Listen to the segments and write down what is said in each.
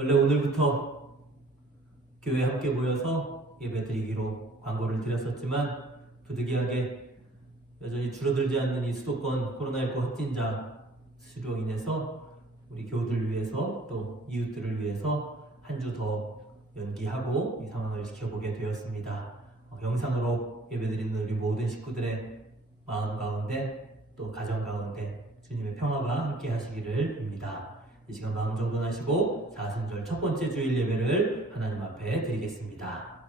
원래 오늘부터 교회에 함께 모여서 예배드리기로 광고를 드렸었지만 부득이하게 여전히 줄어들지 않는 이 수도권 코로나19 확진자 수로 인해서 우리 교우들을 위해서 또 이웃들을 위해서 한 주 더 연기하고 이 상황을 지켜보게 되었습니다. 영상으로 예배드리는 우리 모든 식구들의 마음 가운데 또 가정 가운데 주님의 평화가 함께 하시기를 빕니다. 이 시간 마음 정돈하시고 사순절 첫 번째 주일 예배를 하나님 앞에 드리겠습니다.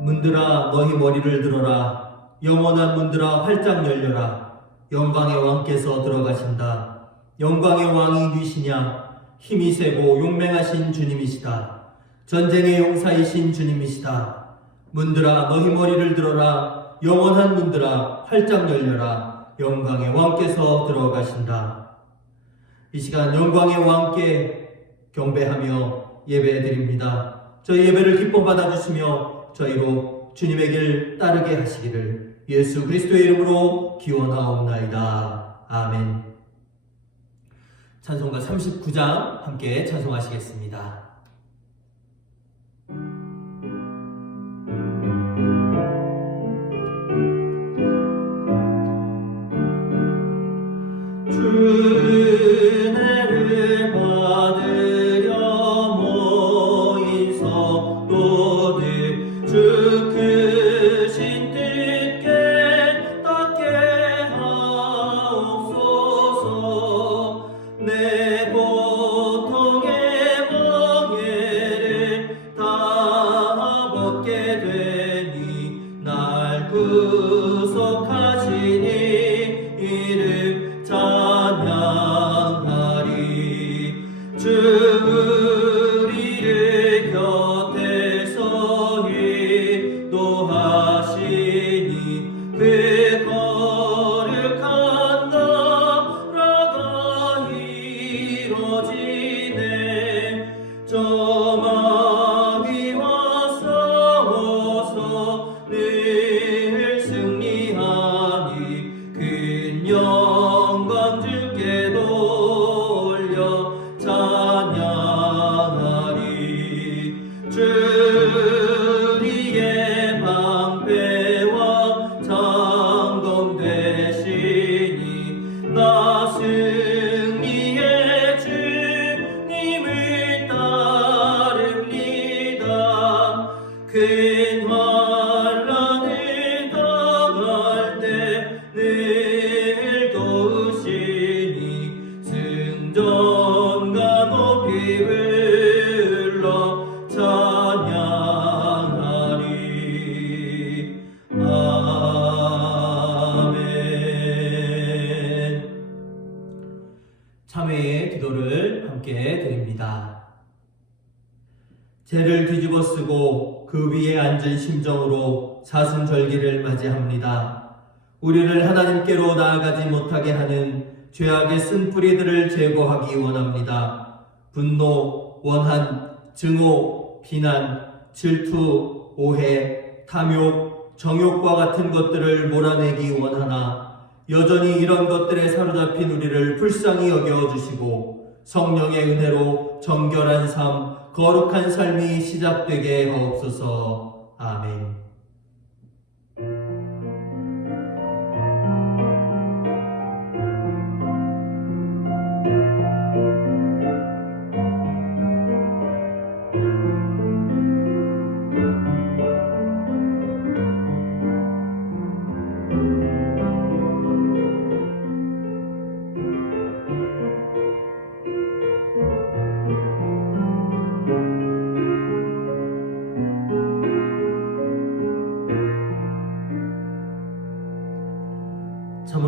문들아 너희 머리를 들어라. 영원한 문들아 활짝 열려라. 영광의 왕께서 들어가신다. 영광의 왕이 누구시냐? 힘이 세고 용맹하신 주님이시다. 전쟁의 용사이신 주님이시다. 문들아 너희 머리를 들어라. 영원한 문들아 활짝 열려라. 영광의 왕께서 들어가신다. 이 시간 영광의 왕께 경배하며 예배드립니다. 저희 예배를 기뻐 받아주시며 저희로 주님의 길 따르게 하시기를 예수 그리스도의 이름으로 기원하옵나이다. 아멘. 찬송가 39장 함께 찬송하시겠습니다. 은혜를 받으려 모인 성도들 주 크신 뜻 깨닫게 하옵소서. 내 고통의 멍에를 다 벗게 되니 날 구속하시니 이름 찬양하리. 주 우리를 곁에서 인도하시니 그 거룩한 나라가 이루어지네. 저마 위와 싸워서 늘 승리하니 큰 영광 주께 돌려 찬양하리. 주 우리의 방패와 장검 되시니 나 승리의 주님을 따릅니다. 큰 환난을 당할 때 늘 도우시니 승전과 높이 불러 찬양하리. 아멘. 참회의 기도를 함께 드립니다. 죄를 뒤집어 쓰고 그 위에 앉은 심정으로 사순절기를 맞이합니다. 우리를 하나님께로 나아가지 못하게 하는 죄악의 쓴뿌리들을 제거하기 원합니다. 분노, 원한, 증오, 비난, 질투, 오해, 탐욕, 정욕과 같은 것들을 몰아내기 원하나 여전히 이런 것들에 사로잡힌 우리를 불쌍히 여겨주시고 성령의 은혜로 정결한 삶, 거룩한 삶이 시작되게 하옵소서. 아멘.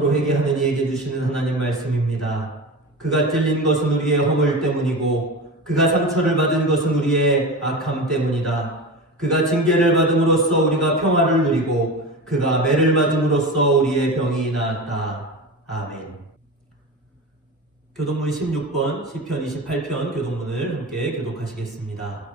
참으로 회개하는 이에게 주시는 하나님 말씀입니다. 그가 찔린 것은 우리의 허물 때문이고 그가 상처를 받은 것은 우리의 악함 때문이다. 그가 징계를 받음으로써 우리가 평화를 누리고 그가 매를 맞음으로써 우리의 병이 나았다. 아멘. 교독문 16번 시편 28편 교독문을 함께 교독하시겠습니다.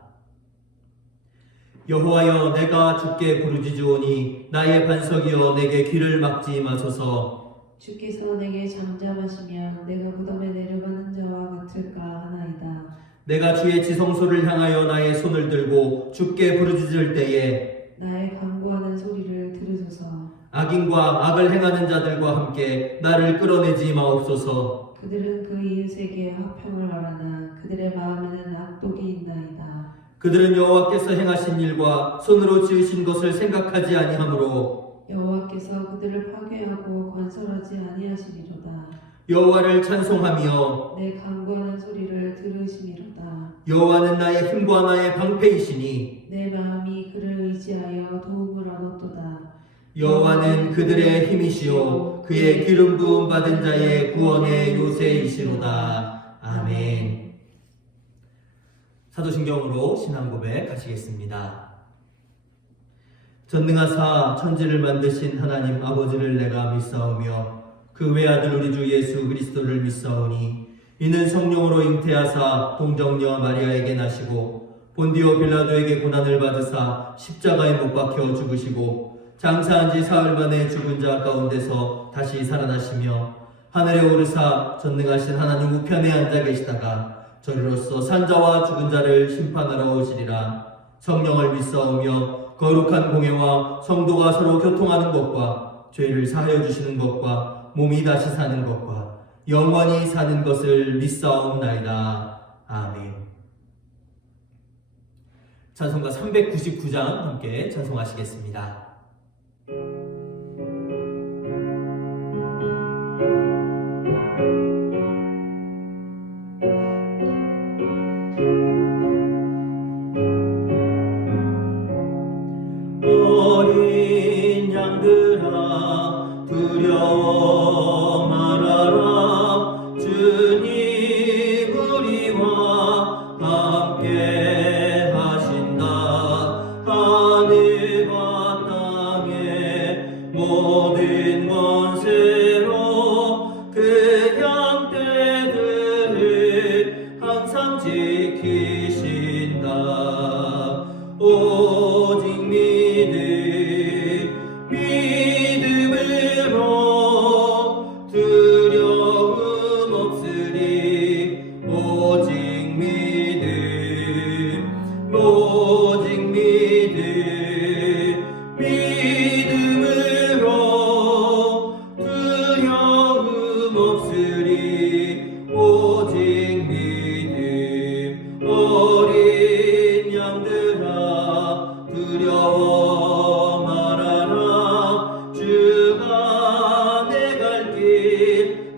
여호와여, 내가 주께 부르짖으오니 나의 반석이여, 내게 귀를 막지 마소서. 주께서 내게 잠잠하시면 내가 무덤에 내려가는 자와 같을까 하나이다. 내가 주의 지성소를 향하여 나의 손을 들고 주께 부르짖을 때에 나의 간구하는 소리를 들으소서. 악인과 악을 행하는 자들과 함께 나를 끌어내지 마옵소서. 그들은 그 이웃에게 화평을 말하나 그들의 마음에는 악독이 있나이다. 그들은 여호와께서 행하신 일과 손으로 지으신 것을 생각하지 아니하므로 여호와께서 그들을 파괴하고 건설하지 아니하시리로다. 여호와를 찬송하며 내 간구하는 소리를 들으시미로다. 여호와는 나의 힘과 나의 방패이시니 내 마음이 그를 의지하여 도움을 얻었도다. 여호와는 그들의 힘이시요 그의 기름 부음 받은 자의 구원의 요새이시로다. 아멘. 사도신경으로 신앙 고백하시겠습니다. 전능하사 천지를 만드신 하나님 아버지를 내가 믿사오며 그 외아들 우리 주 예수 그리스도를 믿사오니 이는 성령으로 잉태하사 동정녀 마리아에게 나시고 본디오 빌라도에게 고난을 받으사 십자가에 못 박혀 죽으시고 장사한 지 사흘 만에 죽은 자 가운데서 다시 살아나시며 하늘에 오르사 전능하신 하나님 우편에 앉아 계시다가 저리로서 산자와 죽은 자를 심판하러 오시리라. 성령을 믿사오며 거룩한 공예와 성도가 서로 교통하는 것과 죄를 사하여 주시는 것과 몸이 다시 사는 것과 영원히 사는 것을 믿사옵나이다. 아멘. 찬송가 399장 함께 찬송하시겠습니다. 어린 양들아 두려워 말아라. 주님 우리와 함께 하신다. 하늘과 땅의 모든 권세로 그 양떼들을 항상 지키신다. 오직 믿음으로 두려움 없으리. 오직 믿음으로 두려움 없으리. 오직 믿음. 어린 양들아 두려워 말아라. 주가 내 갈 길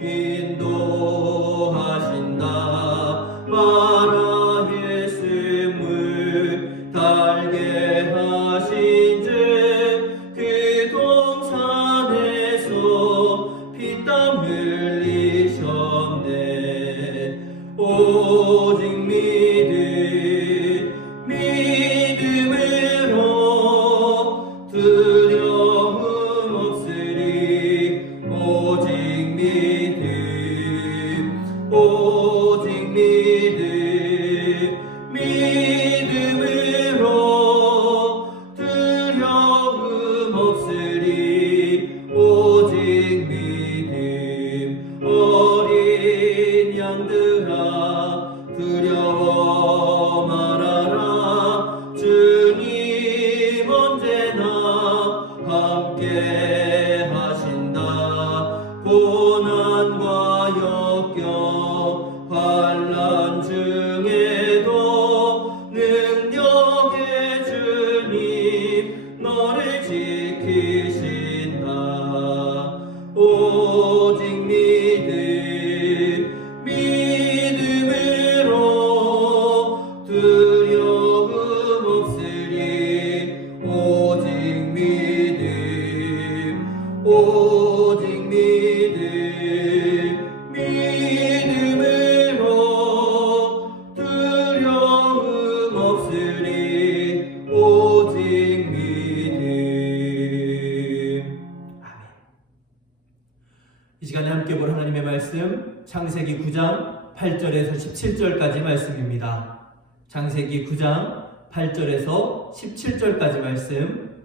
인도하신다. 마라의 숨을 달게 하신 주 그 동산에서 피땀 흘리셨네. 오직 믿음으로 두려움 없으리. 오직 믿음으로 두려움 없으리. 오직 믿음. 어린 양들아 두려워 말아라. 주님 언제나 함께 하신다. 고난과 역경 환난 중에도 능력의 주님 너를 지키신다. 오직 믿음으로 두려움 없으리. 오직 믿음. 함께 볼 하나님의 말씀 창세기 9장 8절에서 17절까지 말씀입니다. 창세기 9장 8절에서 17절까지 말씀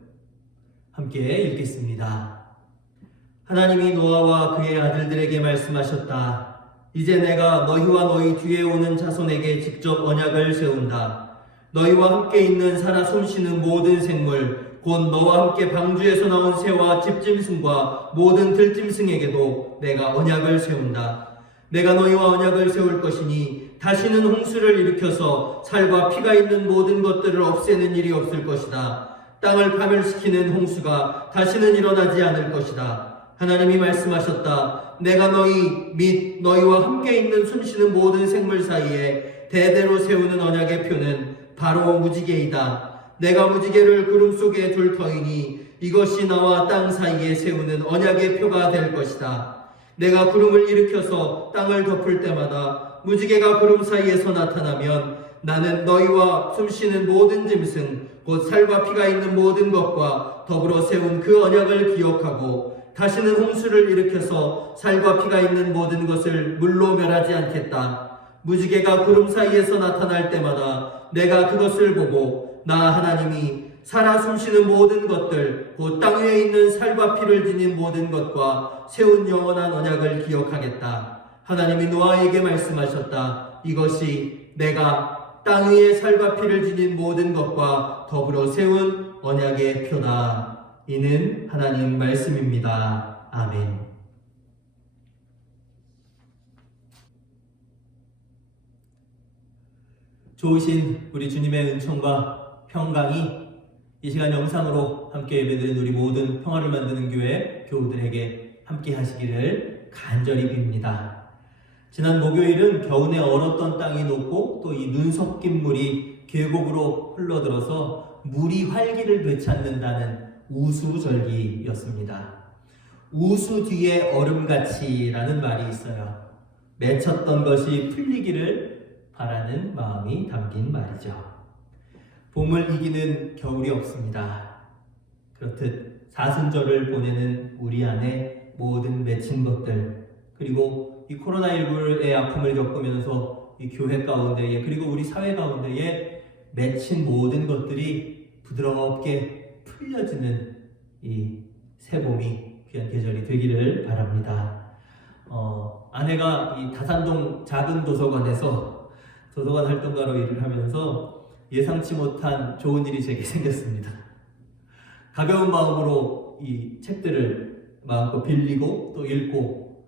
함께 읽겠습니다. 하나님이 노아와 그의 아들들에게 말씀하셨다. 이제 내가 너희와 너희 뒤에 오는 자손에게 직접 언약을 세운다. 너희와 함께 있는 살아 숨쉬는 모든 생물, 곧 너와 함께 방주에서 나온 새와 집짐승과 모든 들짐승에게도 내가 언약을 세운다. 내가 너희와 언약을 세울 것이니 다시는 홍수를 일으켜서 살과 피가 있는 모든 것들을 없애는 일이 없을 것이다. 땅을 파멸시키는 홍수가 다시는 일어나지 않을 것이다. 하나님이 말씀하셨다. 내가 너희 및 너희와 함께 있는 숨쉬는 모든 생물 사이에 대대로 세우는 언약의 표는 바로 무지개이다. 내가 무지개를 구름 속에 둘 터이니 이것이 나와 땅 사이에 세우는 언약의 표가 될 것이다. 내가 구름을 일으켜서 땅을 덮을 때마다 무지개가 구름 사이에서 나타나면 나는 너희와 숨쉬는 모든 짐승 곧 살과 피가 있는 모든 것과 더불어 세운 그 언약을 기억하고 다시는 홍수를 일으켜서 살과 피가 있는 모든 것을 물로 멸하지 않겠다. 무지개가 구름 사이에서 나타날 때마다 내가 그것을 보고 나 하나님이 살아 숨쉬는 모든 것들 곧 땅 위에 있는 살과 피를 지닌 모든 것과 세운 영원한 언약을 기억하겠다. 하나님이 노아에게 말씀하셨다. 이것이 내가 땅 위에 살과 피를 지닌 모든 것과 더불어 세운 언약의 표다. 이는 하나님 말씀입니다. 아멘. 좋으신 우리 주님의 은총과 평강이 이 시간 영상으로 함께 예배드린 우리 모든 평화를 만드는 교회 교우들에게 함께 하시기를 간절히 빕니다. 지난 목요일은 겨우내 얼었던 땅이 녹고 또 이 눈 섞인 물이 계곡으로 흘러들어서 물이 활기를 되찾는다는 우수절기였습니다. 우수 뒤에 얼음같이라는 말이 있어요. 맺혔던 것이 풀리기를 바라는 마음이 담긴 말이죠. 봄을 이기는 겨울이 없습니다. 그렇듯 사순절을 보내는 우리 안에 모든 맺힌 것들, 그리고 이 코로나19의 아픔을 겪으면서 이 교회 가운데에 그리고 우리 사회 가운데에 맺힌 모든 것들이 부드럽게 풀려지는 이 새봄이 귀한 계절이 되기를 바랍니다. 아내가 이 다산동 작은 도서관에서 도서관 활동가로 일을 하면서 예상치 못한 좋은 일이 제게 생겼습니다. 가벼운 마음으로 이 책들을 마음껏 빌리고 또 읽고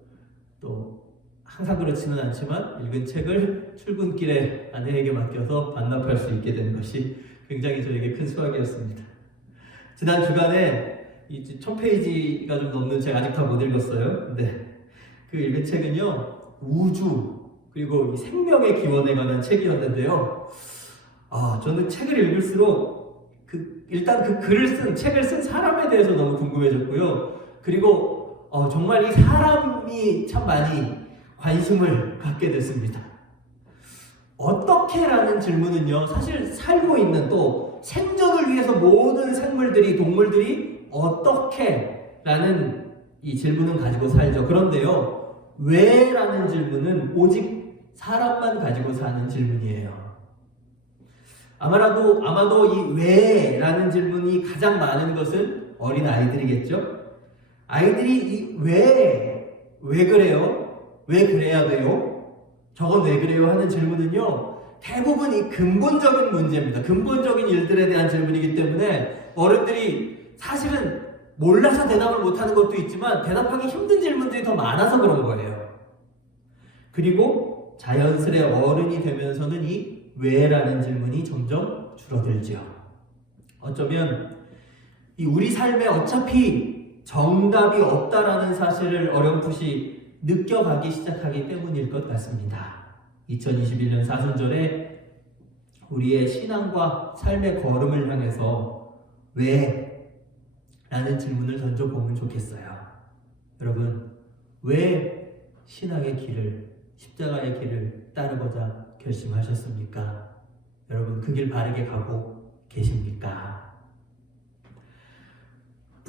또 항상 그렇지는 않지만 읽은 책을 출근길에 아내에게 맡겨서 반납할 수 있게 된 것이 굉장히 저에게 큰 수확이었습니다. 지난 주간에 이 1000페이지가 좀 넘는 책 아직 다 못 읽었어요. 근데 그 읽은 책은요, 우주 그리고 이 생명의 기원에 관한 책이었는데요. 저는 책을 읽을수록 일단 책을 쓴 사람에 대해서 너무 궁금해졌고요. 그리고 정말 이 사람이 참 많이 관심을 갖게 됐습니다. 어떻게라는 질문은요, 사실 살고 있는 또 생존을 위해서 모든 생물들이, 동물들이 어떻게라는 이 질문은 가지고 살죠. 그런데요, 왜라는 질문은 오직 사람만 가지고 사는 질문이에요. 아마도 이 왜라는 질문이 가장 많은 것은 어린 아이들이겠죠. 아이들이 이 왜 그래요? 왜 그래야 돼요? 저건 왜 그래요? 하는 질문은요, 대부분 이 근본적인 문제입니다. 근본적인 일들에 대한 질문이기 때문에 어른들이 사실은 몰라서 대답을 못하는 것도 있지만 대답하기 힘든 질문들이 더 많아서 그런 거예요. 그리고 자연스레 어른이 되면서는 이 왜라는 질문이 점점 줄어들죠. 어쩌면 이 우리 삶에 어차피 정답이 없다라는 사실을 어렴풋이 느껴가기 시작하기 때문일 것 같습니다. 2021년 사순절에 우리의 신앙과 삶의 걸음을 향해서 왜? 라는 질문을 던져보면 좋겠어요. 여러분, 왜 신앙의 길을, 십자가의 길을 따르고자 결심하셨습니까? 여러분, 그 길 바르게 가고 계십니까?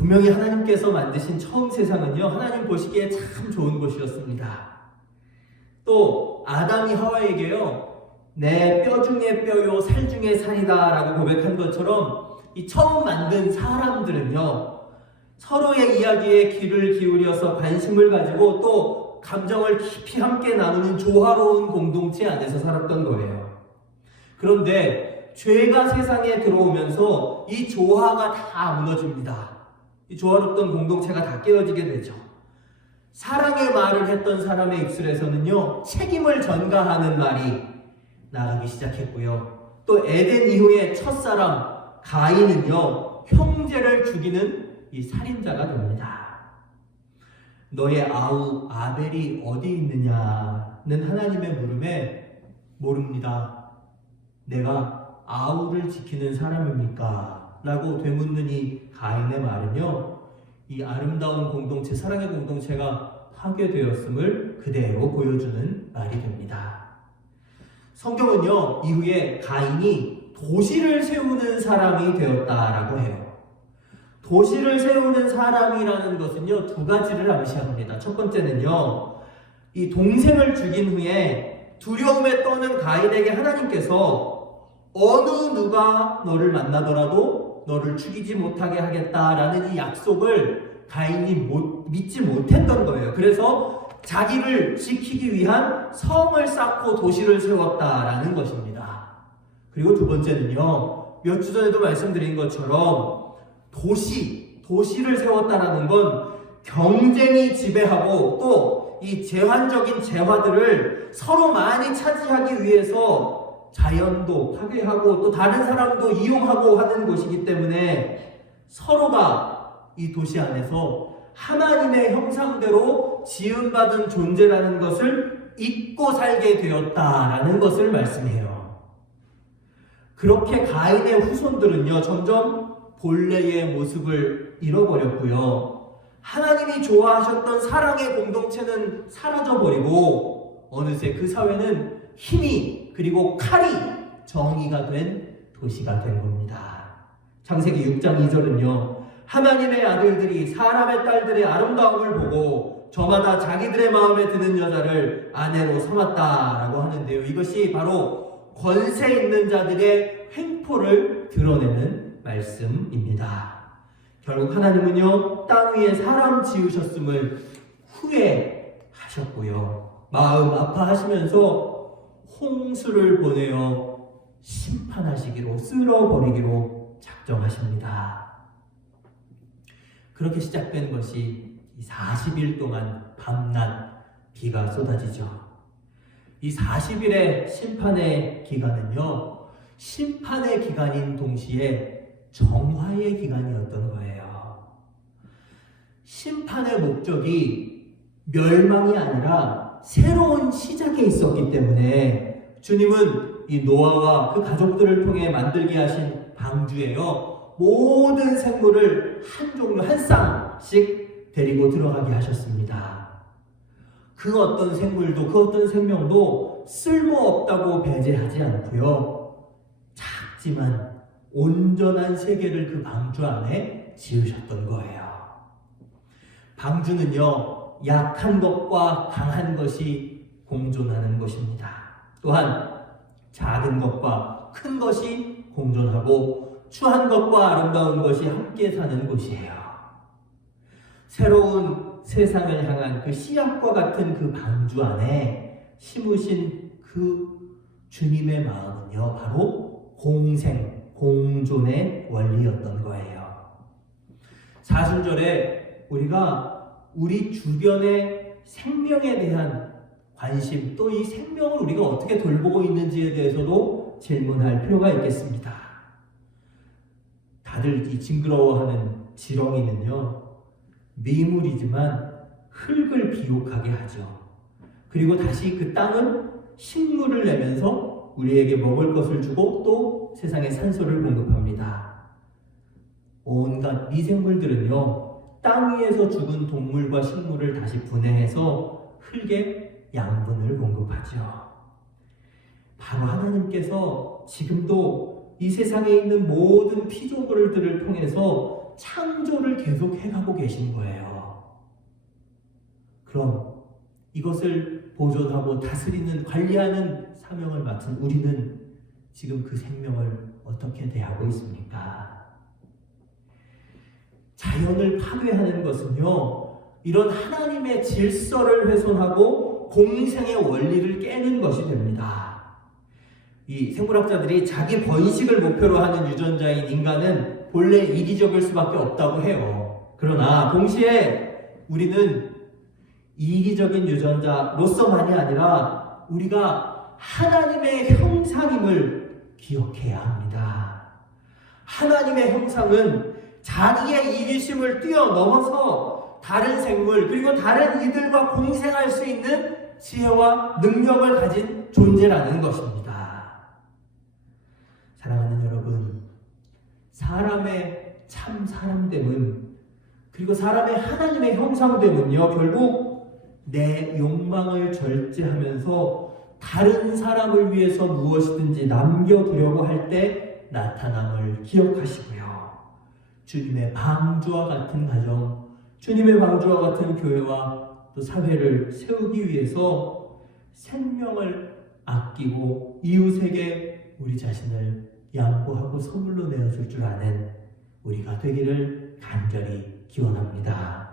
분명히 하나님께서 만드신 처음 세상은요, 하나님 보시기에 참 좋은 곳이었습니다. 또 아담이 하와에게요, 내 뼈 중에 뼈요 살 중에 살이다 라고 고백한 것처럼 이 처음 만든 사람들은요, 서로의 이야기에 귀를 기울여서 관심을 가지고 또 감정을 깊이 함께 나누는 조화로운 공동체 안에서 살았던 거예요. 그런데 죄가 세상에 들어오면서 이 조화가 다 무너집니다. 이 조화롭던 공동체가 다 깨어지게 되죠. 사랑의 말을 했던 사람의 입술에서는요, 책임을 전가하는 말이 나가기 시작했고요. 또 에덴 이후의 첫사람 가인은요, 형제를 죽이는 이 살인자가 됩니다. 너의 아우 아벨이 어디 있느냐는 하나님의 물음에 모릅니다. 내가 아우를 지키는 사람입니까? 라고 되묻는 이 가인의 말은요, 이 아름다운 공동체, 사랑의 공동체가 파괴되었음을 그대로 보여주는 말이 됩니다. 성경은요, 이후에 가인이 도시를 세우는 사람이 되었다라고 해요. 도시를 세우는 사람이라는 것은요, 두 가지를 암시합니다. 첫 번째는요, 이 동생을 죽인 후에 두려움에 떠는 가인에게 하나님께서 어느 누가 너를 만나더라도 너를 죽이지 못하게 하겠다라는 이 약속을 가인이 믿지 못했던 거예요. 그래서 자기를 지키기 위한 성을 쌓고 도시를 세웠다라는 것입니다. 그리고 두 번째는요, 몇 주 전에도 말씀드린 것처럼 도시를 세웠다라는 건 경쟁이 지배하고 또 이 제한적인 재화들을 서로 많이 차지하기 위해서 자연도 파괴하고 또 다른 사람도 이용하고 하는 곳이기 때문에 서로가 이 도시 안에서 하나님의 형상대로 지음받은 존재라는 것을 잊고 살게 되었다라는 것을 말씀해요. 그렇게 가인의 후손들은요, 점점 본래의 모습을 잃어버렸고요. 하나님이 좋아하셨던 사랑의 공동체는 사라져버리고 어느새 그 사회는 힘이 그리고 칼이 정의가 된 도시가 된 겁니다. 창세기 6장 2절은요. 하나님의 아들들이 사람의 딸들의 아름다움을 보고 저마다 자기들의 마음에 드는 여자를 아내로 삼았다라고 하는데요. 이것이 바로 권세 있는 자들의 횡포를 드러내는 말씀입니다. 결국 하나님은요, 땅 위에 사람 지으셨음을 후회하셨고요. 마음 아파하시면서 홍수를 보내어 심판하시기로, 쓸어버리기로 작정하십니다. 그렇게 시작된 것이 40일 동안 밤낮 비가 쏟아지죠. 이 40일의 심판의 기간은요, 심판의 기간인 동시에 정화의 기간이었던 거예요. 심판의 목적이 멸망이 아니라 새로운 시작에 있었기 때문에 주님은 이 노아와 그 가족들을 통해 만들게 하신 방주에요, 모든 생물을 한 종류 한 쌍씩 데리고 들어가게 하셨습니다. 그 어떤 생물도 그 어떤 생명도 쓸모없다고 배제하지 않고요, 작지만 온전한 세계를 그 방주 안에 지으셨던 거예요. 방주는요, 약한 것과 강한 것이 공존하는 곳입니다. 또한 작은 것과 큰 것이 공존하고 추한 것과 아름다운 것이 함께 사는 곳이에요. 새로운 세상을 향한 그 씨앗과 같은 그 방주 안에 심으신 그 주님의 마음은요, 바로 공생, 공존의 원리였던 거예요. 사순절에 우리가 우리 주변의 생명에 대한 관심, 또 이 생명을 우리가 어떻게 돌보고 있는지에 대해서도 질문할 필요가 있겠습니다. 다들 이 징그러워하는 지렁이는요, 미물이지만 흙을 비옥하게 하죠. 그리고 다시 그 땅은 식물을 내면서 우리에게 먹을 것을 주고 또 세상에 산소를 공급합니다. 온갖 미생물들은요, 땅 위에서 죽은 동물과 식물을 다시 분해해서 흙에 양분을 공급하죠. 바로 하나님께서 지금도 이 세상에 있는 모든 피조물들을 통해서 창조를 계속 해가고 계신 거예요. 그럼 이것을 보존하고 다스리는, 관리하는 사명을 맡은 우리는 지금 그 생명을 어떻게 대하고 있습니까? 자연을 파괴하는 것은요, 이런 하나님의 질서를 훼손하고 공생의 원리를 깨는 것이 됩니다. 이 생물학자들이 자기 번식을 목표로 하는 유전자인 인간은 본래 이기적일 수밖에 없다고 해요. 그러나 동시에 우리는 이기적인 유전자로서만이 아니라 우리가 하나님의 형상임을 기억해야 합니다. 하나님의 형상은 자기의 이기심을 뛰어넘어서 다른 생물 그리고 다른 이들과 공생할 수 있는 지혜와 능력을 가진 존재라는 것입니다. 사랑하는 여러분, 사람의 참 사람됨은, 그리고 사람의 하나님의 형상됨은요, 결국 내 욕망을 절제하면서 다른 사람을 위해서 무엇이든지 남겨두려고 할 때 나타남을 기억하시고요. 주님의 방주와 같은 가정, 주님의 방주와 같은 교회와 또 사회를 세우기 위해서 생명을 아끼고 이웃에게 우리 자신을 양보하고 선물로 내어줄 줄 아는 우리가 되기를 간절히 기원합니다.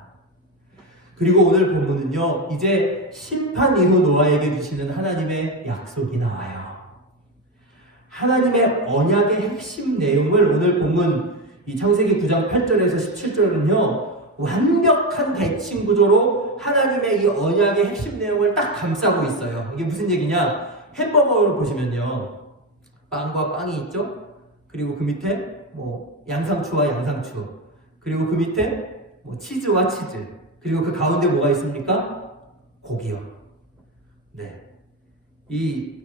그리고 오늘 본문은요, 이제 심판 이후 노아에게 주시는 하나님의 약속이 나와요. 하나님의 언약의 핵심 내용을 오늘 본문 이 창세기 9장 8절에서 17절은요, 완벽한 대칭 구조로 하나님의 이 언약의 핵심 내용을 딱 감싸고 있어요. 이게 무슨 얘기냐? 햄버거를 보시면요, 빵과 빵이 있죠? 그리고 그 밑에 뭐 양상추와 양상추, 그리고 그 밑에 뭐 치즈와 치즈, 그리고 그 가운데 뭐가 있습니까? 고기요. 네. 이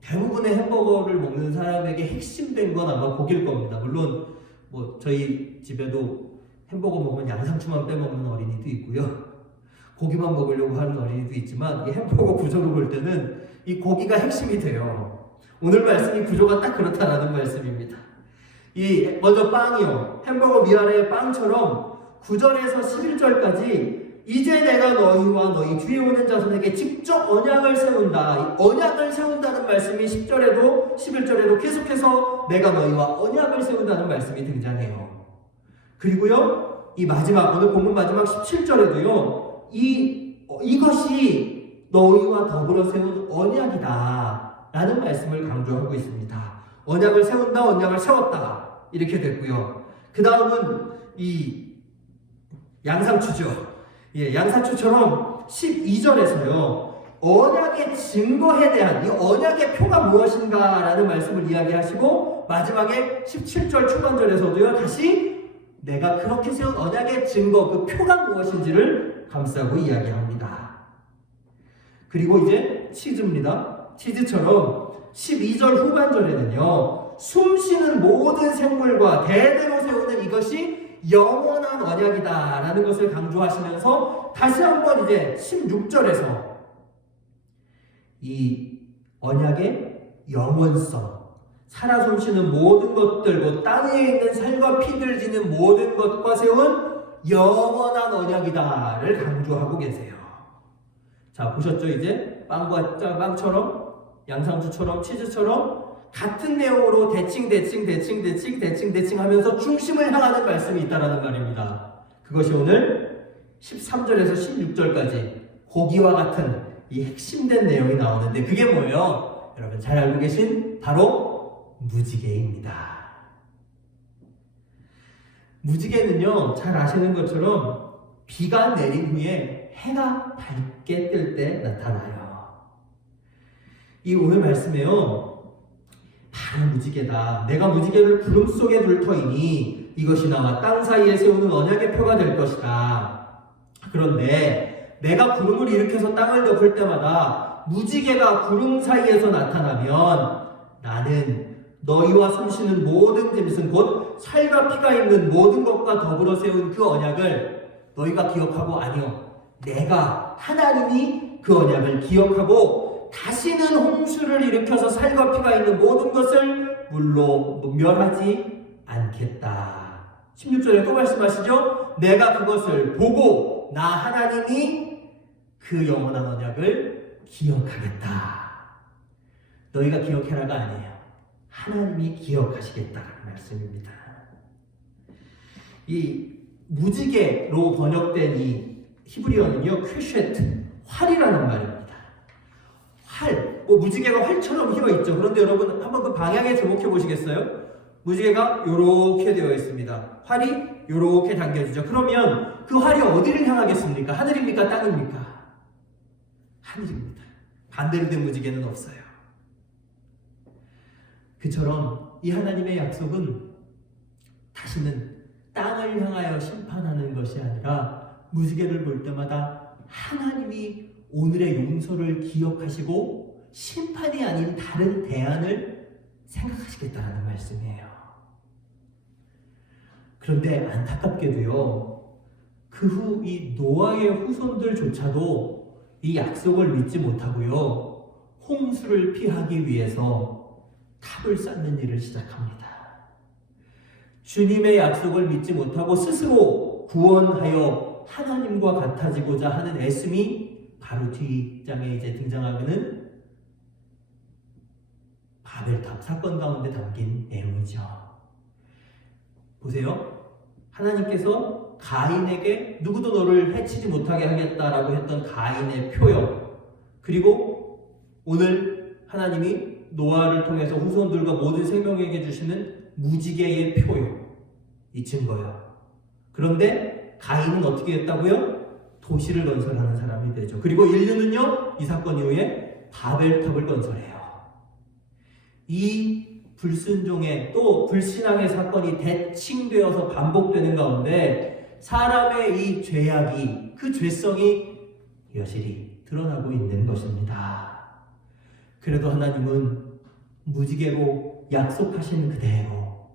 대부분의 햄버거를 먹는 사람에게 핵심된 건 아마 고기일 겁니다. 물론 뭐 저희 집에도 햄버거 먹으면 양상추만 빼먹는 어린이도 있고요, 고기만 먹으려고 하는 어린이도 있지만 이 햄버거 구조로 볼 때는 이 고기가 핵심이 돼요. 오늘 말씀이 구조가 딱 그렇다라는 말씀입니다. 이 먼저 빵이요, 햄버거 위아래 빵처럼 9절에서 11절까지 이제 내가 너희와 너희 뒤에 오는 자손에게 직접 언약을 세운다. 이 언약을 세운다는 말씀이 10절에도 11절에도 계속해서 내가 너희와 언약을 세운다는 말씀이 등장해요. 그리고요, 이 마지막, 오늘 본문 마지막 17절에도요, 이것이 너희와 더불어 세운 언약이다 라는 말씀을 강조하고 있습니다. 언약을 세운다, 언약을 세웠다, 이렇게 됐고요. 그 다음은 이 양상추죠. 예, 양상추처럼 12절에서요, 언약의 증거에 대한 이 언약의 표가 무엇인가라는 말씀을 이야기하시고, 마지막에 17절 초반절에서도요, 다시 내가 그렇게 세운 언약의 증거, 그 표가 무엇인지를 감싸고 이야기합니다. 그리고 이제 치즈입니다. 치즈처럼 12절 후반절에는요, 숨쉬는 모든 생물과 대대로 세우는 이것이 영원한 언약이다 라는 것을 강조하시면서 다시 한번 이제 16절에서 이 언약의 영원성, 살아 숨쉬는 모든 것들, 뭐 땅 위에 있는 살과 피들 지는 모든 것과 세운 영원한 언약이다를 강조하고 계세요. 자, 보셨죠? 이제 빵처럼, 양상추처럼, 치즈처럼 같은 내용으로 대칭 하면서 중심을 향하는 말씀이 있다라는 말입니다. 그것이 오늘 13절에서 16절까지 고기와 같은 이 핵심된 내용이 나오는데, 그게 뭐예요? 여러분 잘 알고 계신 바로 무지개입니다. 무지개는요, 잘 아시는 것처럼 비가 내린 후에 해가 밝게 뜰 때 나타나요. 이 오늘 말씀에요, 바로 무지개다. 내가 무지개를 구름 속에 둘 터이니 이것이 나와 땅 사이에 세우는 언약의 표가 될 것이다. 그런데 내가 구름을 일으켜서 땅을 덮을 때마다 무지개가 구름 사이에서 나타나면 나는 너희와 숨쉬는 모든 짐승 곧 살과 피가 있는 모든 것과 더불어 세운 그 언약을 너희가 기억하고, 아니요, 내가 하나님이 그 언약을 기억하고 다시는 홍수를 일으켜서 살과 피가 있는 모든 것을 물로 멸하지 않겠다 16절에 또 말씀하시죠. 내가 그것을 보고 나 하나님이 그 영원한 언약을 기억하겠다. 너희가 기억해라가 아니에요. 하나님이 기억하시겠다는 말씀입니다. 이 무지개로 번역된 이 히브리어는요, 퀘쉐트, 활이라는 말입니다. 활, 무지개가 활처럼 휘어 있죠. 그런데 여러분 한번 그 방향에 주목해 보시겠어요? 무지개가 요렇게 되어 있습니다. 활이 요렇게 당겨지죠. 그러면 그 활이 어디를 향하겠습니까? 하늘입니까? 땅입니까? 하늘입니다. 반대로 된 무지개는 없어요. 그처럼 이 하나님의 약속은 다시는 땅을 향하여 심판하는 것이 아니라 무지개를 볼 때마다 하나님이 오늘의 용서를 기억하시고 심판이 아닌 다른 대안을 생각하시겠다는 말씀이에요. 그런데 안타깝게도요, 그 후 이 노아의 후손들조차도 이 약속을 믿지 못하고요, 홍수를 피하기 위해서 탑을 쌓는 일을 시작합니다. 주님의 약속을 믿지 못하고 스스로 구원하여 하나님과 같아지고자 하는 애씀이 바로 뒷장에 이제 등장하는 바벨탑 사건 가운데 담긴 내용이죠. 보세요. 하나님께서 가인에게 누구도 너를 해치지 못하게 하겠다라고 했던 가인의 표역, 그리고 오늘 하나님이 노아를 통해서 후손들과 모든 생명에게 주시는 무지개의 표요, 이 증거요. 그런데 가인은 어떻게 했다고요? 도시를 건설하는 사람이 되죠. 그리고 인류는요, 이 사건 이후에 바벨탑을 건설해요. 이 불순종의 또 불신앙의 사건이 대칭되어서 반복되는 가운데 사람의 이 죄악이, 그 죄성이 여실히 드러나고 있는 것입니다. 그래도 하나님은 무지개로 약속하신 그대로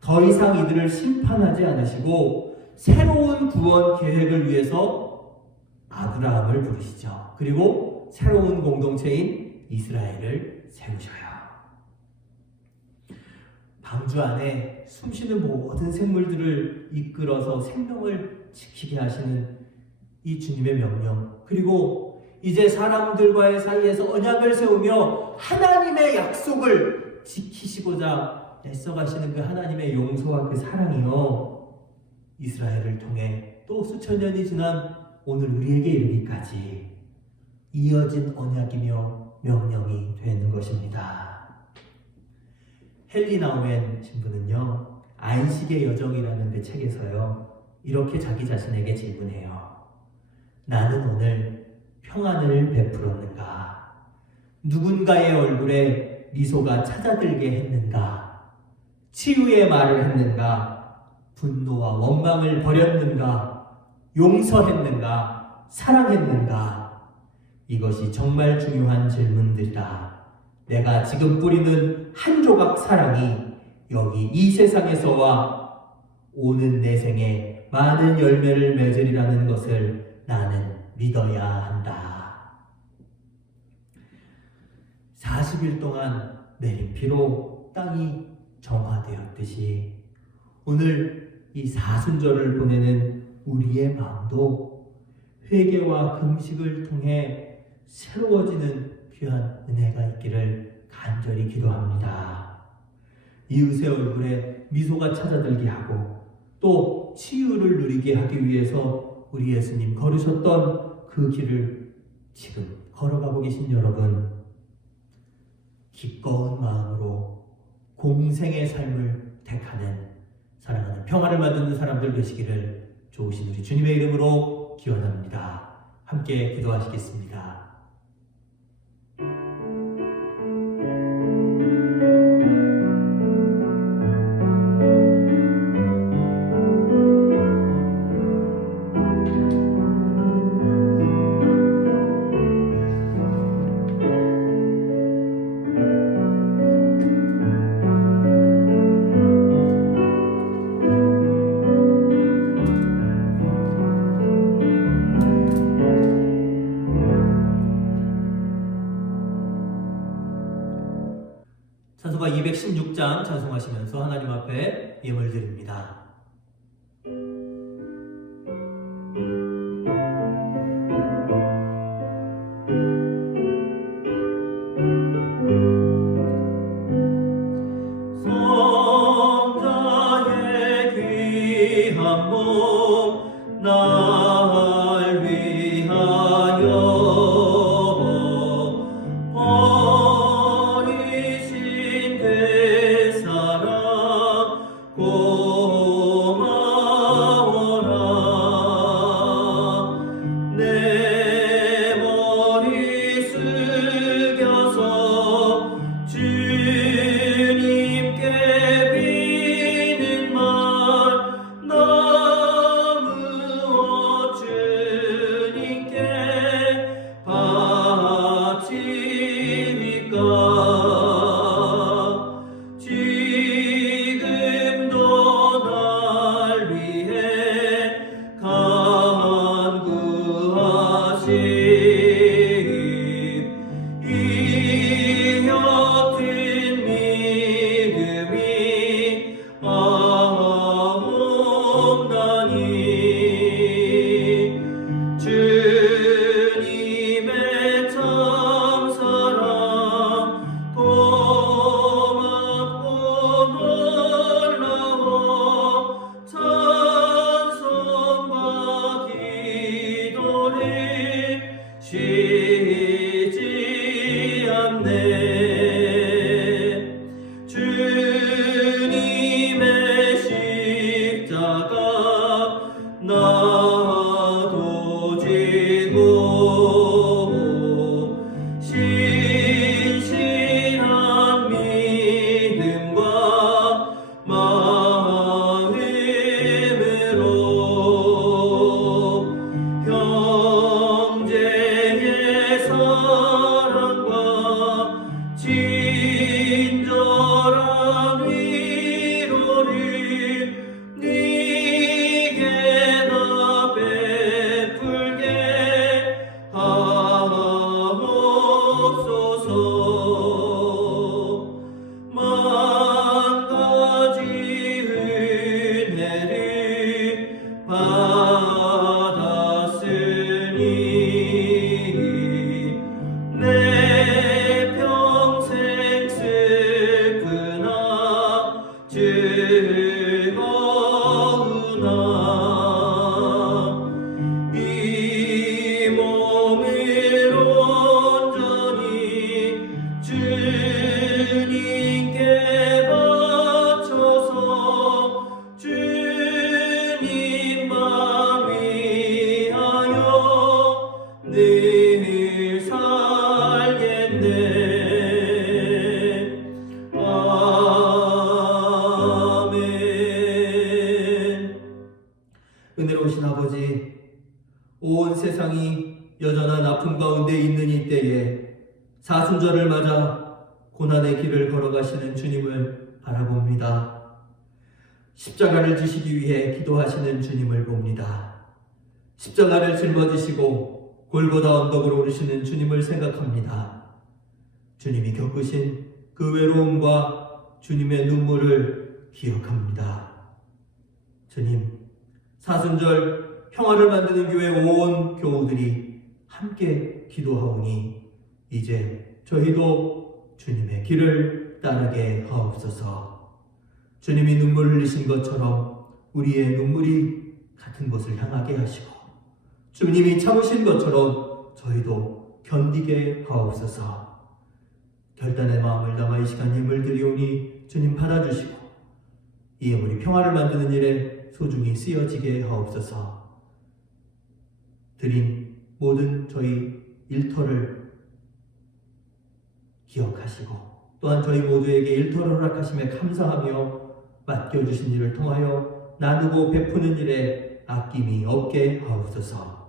더 이상 이들을 심판하지 않으시고 새로운 구원 계획을 위해서 아브라함을 부르시죠. 그리고 새로운 공동체인 이스라엘을 세우셔요. 방주 안에 숨쉬는 모든 생물들을 이끌어서 생명을 지키게 하시는 이 주님의 명령, 그리고 이제 사람들과의 사이에서 언약을 세우며 하나님의 약속을 지키시고자 애써가시는 그 하나님의 용서와 그 사랑이요, 이스라엘을 통해 또 수천 년이 지난 오늘 우리에게 이르기까지 이어진 언약이며 명령이 되는 것입니다. 헨리 나우엔 신부는요, 안식의 여정이라는 그 책에서요, 이렇게 자기 자신에게 질문해요. 나는 오늘 평안을 베풀었는가? 누군가의 얼굴에 미소가 찾아들게 했는가? 치유의 말을 했는가? 분노와 원망을 버렸는가? 용서했는가? 사랑했는가? 이것이 정말 중요한 질문들이다. 내가 지금 뿌리는 한 조각 사랑이 여기 이 세상에서와 오는 내 생에 많은 열매를 맺으리라는 것을 나는 믿어야 한다. 40일 동안 내린 비로 땅이 정화되었듯이 오늘 이 사순절을 보내는 우리의 마음도 회개와 금식을 통해 새로워지는 귀한 은혜가 있기를 간절히 기도합니다. 이웃의 얼굴에 미소가 찾아들게 하고 또 치유를 누리게 하기 위해서 우리 예수님 걸으셨던 그 길을 지금 걸어가고 계신 여러분, 기꺼운 마음으로 공생의 삶을 택하는 사랑하는 평화를 만드는 사람들 되시기를 좋으신 우리 주님의 이름으로 기원합니다. 함께 기도하시겠습니다. 찬송가 216장 찬송하시면서 하나님 앞에 예물 드립니다. 날 위하여 버리신 그 사랑 고마워라. 내 머리 숙여서 주님께 비는 말 나무어 주님께 바치니까 지금도 날 위해 간구하신 이 옅은 믿음이 없나니 주님의 참사랑 고맙고 놀라워 찬송과 기도를 쉬지 않네. 주님의 십자가 나도 지고 신실한 믿음과 마음으로 형제의 사랑과 친절한 위로를 네게 다 베풀게 하옵소서. 만 가지 은혜를 받았으니 내 평생 슬프나 즐거우나 이 몸을 온전히 주님께 바쳐서 주님만 위하여 늘 살겠네. 아멘. 은혜로우신 아버지, 온 세상이 여전한 아픔 가운데 있는 이때에 사순절을 맞아 고난의 길을 걸어가시는 주님을 바라봅니다. 십자가를 지시기 위해 기도하시는 주님을 봅니다. 십자가를 짊어지시고 골고다 언덕으로 오르시는 주님을 생각합니다. 주님이 겪으신 그 외로움과 주님의 눈물을 기억합니다. 주님, 사순절 평화를 만드는 교회 온 교우들이 함께 기도하오니 이제 저희도 주님의 길을 따르게 하옵소서. 주님이 눈물 흘리신 것처럼 우리의 눈물이 같은 곳을 향하게 하시고 주님이 참으신 것처럼 저희도 견디게 하옵소서. 결단의 마음을 담아 이 시간 예물 드리오니 주님 받아주시고 이 예물이 평화를 만드는 일에 소중히 쓰여지게 하옵소서. 드린 모든 저희 일터를 기억하시고 또한 저희 모두에게 일터를 허락하심에 감사하며 맡겨주신 일을 통하여 나누고 베푸는 일에 아낌이 없게 하옵소서.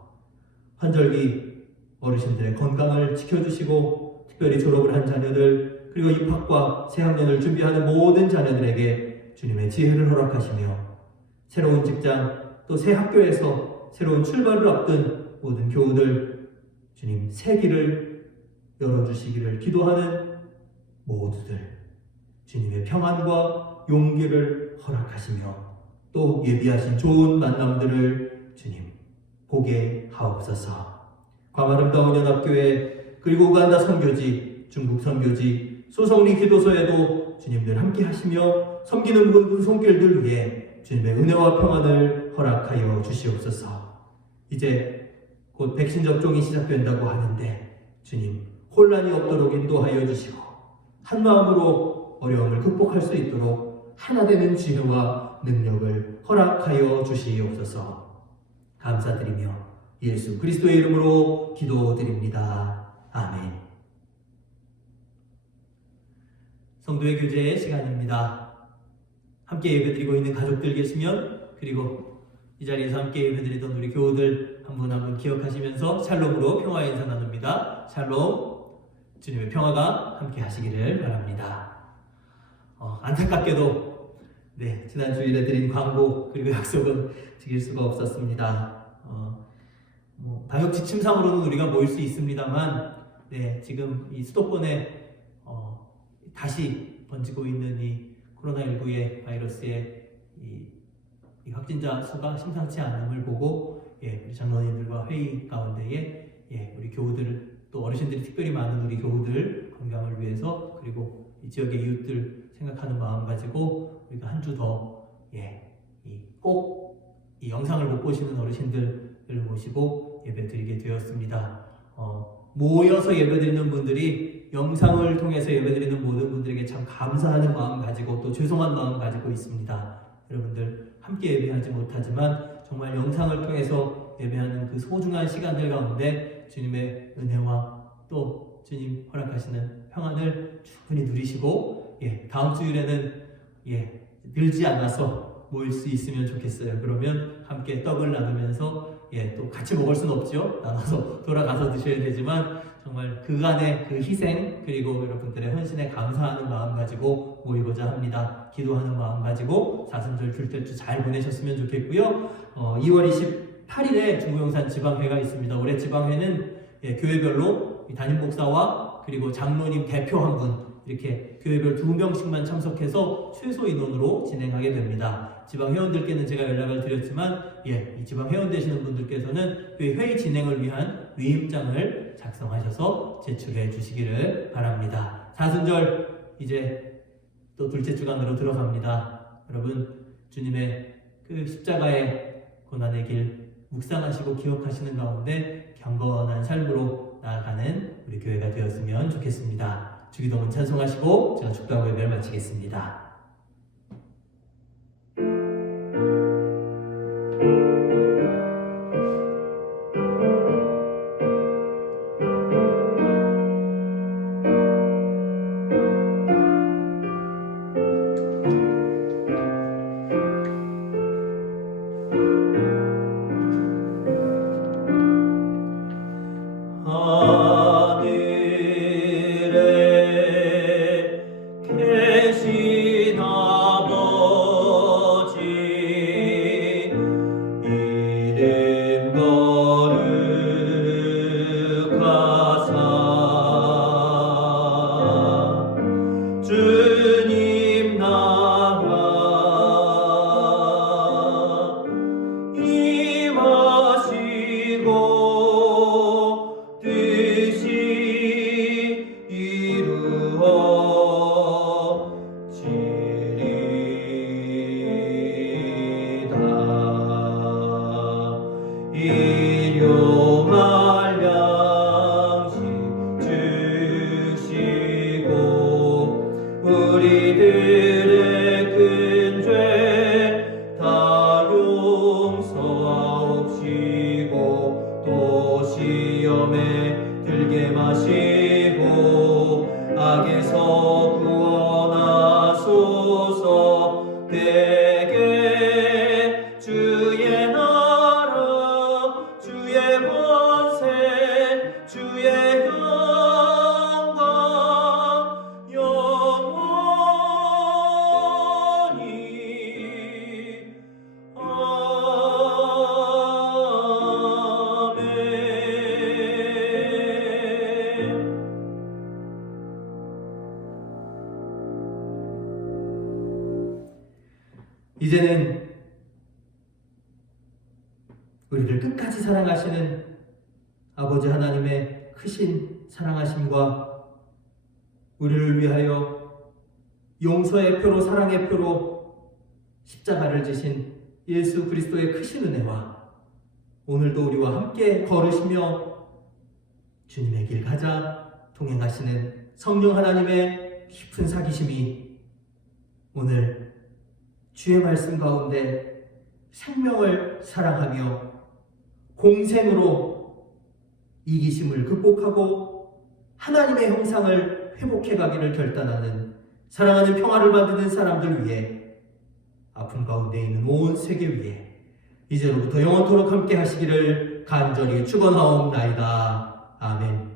환절기 어르신들의 건강을 지켜주시고 특별히 졸업을 한 자녀들 그리고 입학과 새학년을 준비하는 모든 자녀들에게 주님의 지혜를 허락하시며 새로운 직장 또 새 학교에서 새로운 출발을 앞둔 모든 교우들 주님 새 길을 열어주시기를 기도하는 모두들 주님의 평안과 용기를 허락하시며 또 예비하신 좋은 만남들을 주님 보게 하옵소서. 광아름다운 연합교회 그리고 우간다 선교지 중국 선교지 소성리 기도소에도 주님들 함께 하시며 섬기는 모든 손길들 위해 주님의 은혜와 평안을 허락하여 주시옵소서. 이제 곧 백신 접종이 시작된다고 하는데 주님 혼란이 없도록 인도하여 주시고 한 마음으로 어려움을 극복할 수 있도록 하나 되는 지혜와 능력을 허락하여 주시옵소서. 감사드리며 예수 그리스도의 이름으로 기도드립니다. 아멘. 성도의 교제의 시간입니다. 함께 예배드리고 있는 가족들 계시면, 그리고 이 자리에서 함께 예배드리던 우리 교우들 한 분 한 분 기억하시면서 샬롬으로 평화의 인사 나눕니다. 샬롬. 주님의 평화가 함께 하시기를 바랍니다. 안타깝게도 지난 주일에 드린 광고 그리고 약속은 지킬 수가 없었습니다. 방역 지침상으로는 우리가 모일 수 있습니다만, 지금 이 수도권에 다시 번지고 있는 이 코로나19의 바이러스의 이 확진자 수가 심상치 않음을 보고 우리 장로님들과 회의 가운데에 우리 교우들, 또 어르신들이 특별히 많은 우리 교우들 건강을 위해서, 그리고 이 지역의 이웃들 생각하는 마음 가지고 우리가 한 주 더 꼭 이 영상을 못 보시는 어르신들을 모시고 예배드리게 되었습니다. 모여서 예배드리는 분들이 영상을 통해서 예배드리는 모든 분들에게 참 감사하는 마음 가지고 또 죄송한 마음 가지고 있습니다. 여러분들 함께 예배하지 못하지만 정말 영상을 통해서 예배하는 그 소중한 시간들 가운데 주님의 은혜와 또 주님 허락하시는 평안을 충분히 누리시고 다음 주일에는 늘지 않아서 모일 수 있으면 좋겠어요. 그러면 함께 떡을 나누면서 또 같이 먹을 수는 없죠. 나눠서 돌아가서 드셔야 되지만 정말 그간의 그 희생, 그리고 여러분들의 헌신에 감사하는 마음 가지고 모이고자 합니다. 기도하는 마음 가지고 사순절 둘째 주 잘 보내셨으면 좋겠고요. 2월 28일에 중구용산 지방회가 있습니다. 올해 지방회는 교회별로 담임 목사와 그리고 장로님 대표 한 분, 이렇게 교회별 2명씩만 참석해서 최소 인원으로 진행하게 됩니다. 지방 회원들께는 제가 연락을 드렸지만 이 지방 회원 되시는 분들께서는 회의 진행을 위한 위임장을 작성하셔서 제출해 주시기를 바랍니다. 사순절 이제 또 둘째 주간으로 들어갑니다. 여러분 주님의 그 십자가의 고난의 길 묵상하시고 기억하시는 가운데 경건한 삶으로 나아가는 우리 교회가 되었으면 좋겠습니다. 주기도문 찬송하시고 제가 축도하고 예배를 마치겠습니다. 이제는 우리를 끝까지 사랑하시는 아버지 하나님의 크신 사랑하심과 우리를 위하여 용서의 표로 사랑의 표로 십자가를 지신 예수 그리스도의 크신 은혜와 오늘도 우리와 함께 걸으시며 주님의 길 가자 동행하시는 성령 하나님의 깊은 사기심이 오늘 주의 말씀 가운데 생명을 사랑하며 공생으로 이기심을 극복하고 하나님의 형상을 회복해 가기를 결단하는 사랑하는 평화를 받는 사람들 위해 아픔 가운데 있는 온 세계 위에 이제로부터 영원토록 함께 하시기를 간절히 축원하옵나이다. 아멘.